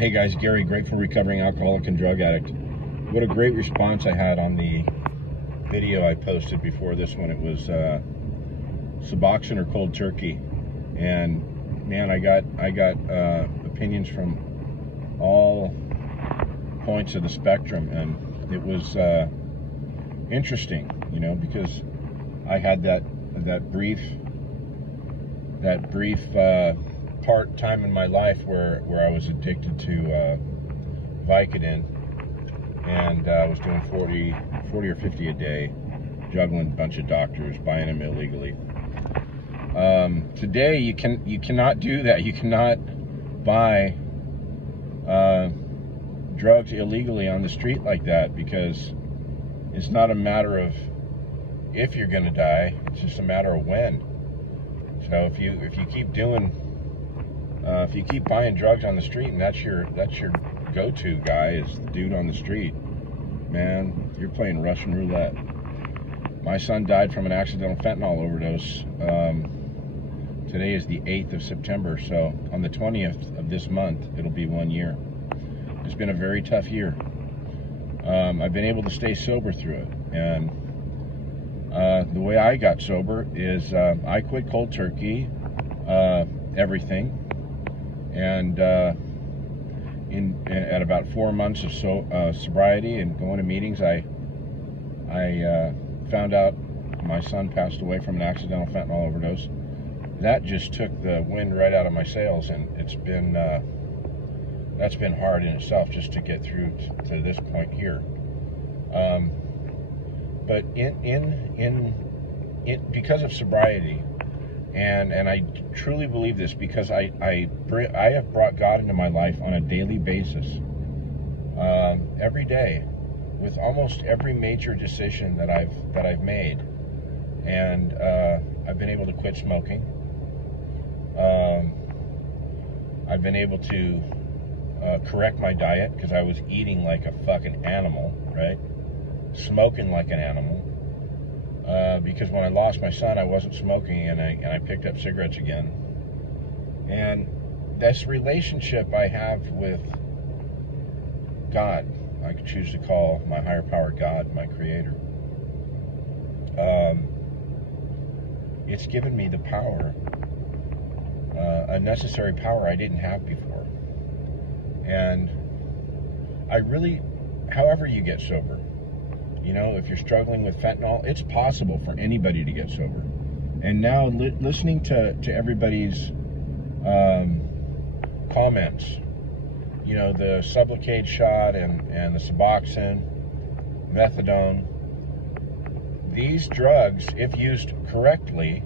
Hey guys, Gary, grateful recovering alcoholic and drug addict. What a great response I had on the video I posted before this one. It was Suboxone or cold turkey, and man, I got opinions from all points of the spectrum, and it was interesting, you know, because I had that brief time in my life where I was addicted to Vicodin, and I was doing 40 or 50 a day, juggling a bunch of doctors, buying them illegally. Today you cannot do that. You cannot buy drugs illegally on the street like that, because it's not a matter of if you're going to die, it's just a matter of when. So if you keep doing if you keep buying drugs on the street, and that's your go-to guy is the dude on the street, man, you're playing Russian roulette. My son died from an accidental fentanyl overdose. Today is the 8th of September, so on the 20th of this month, it'll be 1 year. It's been a very tough year. I've been able to stay sober through it, and the way I got sober is I quit cold turkey, everything, and at about 4 months of sobriety and going to meetings, I found out my son passed away from an accidental fentanyl overdose. That just took the wind right out of my sails, and it's been that's been hard in itself just to get through to this point here. But because of sobriety, and I truly believe this, because I have brought God into my life on a daily basis, every day, with almost every major decision that I've made, and I've been able to quit smoking. I've been able to correct my diet, because I was eating like a fucking animal, right? Smoking like an animal. Because when I lost my son, I wasn't smoking, and I picked up cigarettes again. And this relationship I have with God, I could choose to call my higher power God, my creator. It's given me the power, a necessary power I didn't have before. And I really, however you get sober, you know, if you're struggling with fentanyl, it's possible for anybody to get sober. And now listening to everybody's comments, you know, the Sublocade shot and the Suboxone, methadone, these drugs, if used correctly,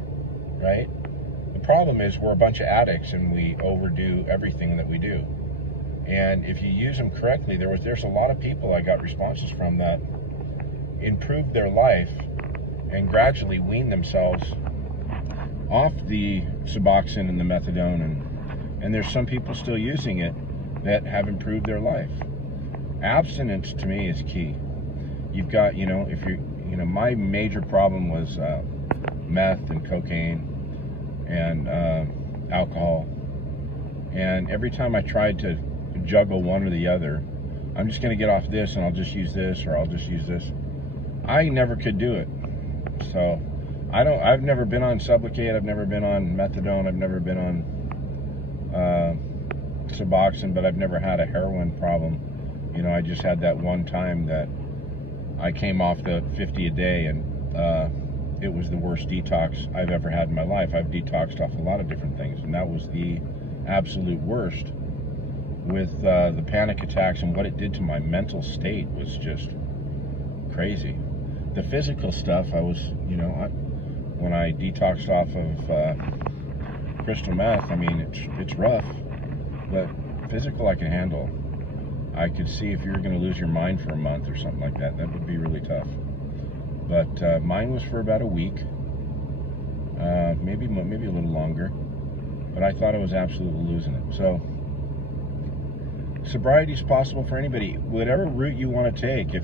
right? The problem is we're a bunch of addicts and we overdo everything that we do. And if you use them correctly, there's a lot of people I got responses from that improved their life and gradually weaned themselves off the Suboxone and the methadone, and there's some people still using it that have improved their life. Abstinence to me is key. You've got, you know, my major problem was meth and cocaine and alcohol, and every time I tried to juggle one or the other, I'm just going to get off this and I'll just use this, or I'll just use this, I never could do it. So I've never been on Sublocade, I've never been on methadone, I've never been on Suboxone, but I've never had a heroin problem. You know, I just had that one time that I came off the 50 a day, and it was the worst detox I've ever had in my life. I've detoxed off a lot of different things, and that was the absolute worst. With the panic attacks and what it did to my mental state was just crazy. The physical stuff, I was, you know, when I detoxed off of crystal meth, I mean, it's rough, but physical I can handle. I could see if you were going to lose your mind for a month or something like that, that would be really tough. But mine was for about a week, maybe a little longer, but I thought I was absolutely losing it. So sobriety is possible for anybody, whatever route you want to take.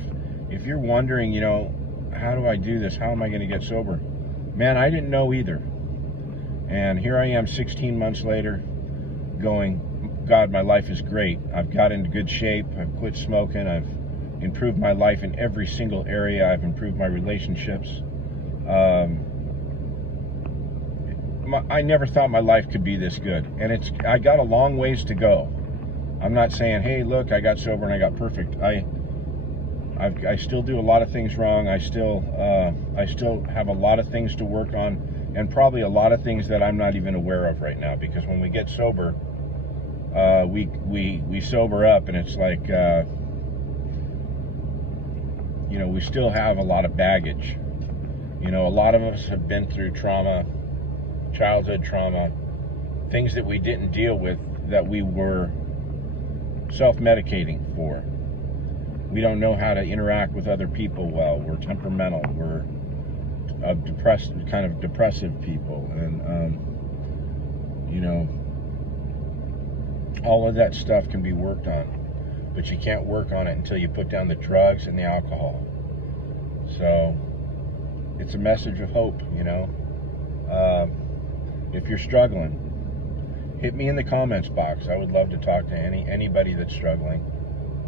If you're wondering, you know, how do I do this? How am I going to get sober? Man, I didn't know either. And here I am 16 months later going, God, my life is great. I've got into good shape. I've quit smoking. I've improved my life in every single area. I've improved my relationships. I never thought my life could be this good, and I got a long ways to go. I'm not saying, hey, look, I got sober and I got perfect. I still do a lot of things wrong. I still have a lot of things to work on, and probably a lot of things that I'm not even aware of right now. Because when we get sober, we sober up, and it's like, you know, we still have a lot of baggage. You know, a lot of us have been through trauma, childhood trauma, things that we didn't deal with, that we were self-medicating for. We don't know how to interact with other people well. We're temperamental. We're kind of depressive people, and you know, all of that stuff can be worked on, but you can't work on it until you put down the drugs and the alcohol. So it's a message of hope, you know. If you're struggling, hit me in the comments box. I would love to talk to anybody that's struggling.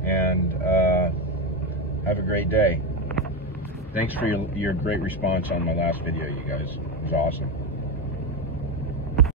And have a great day. Thanks for your great response on my last video, you guys. It was awesome.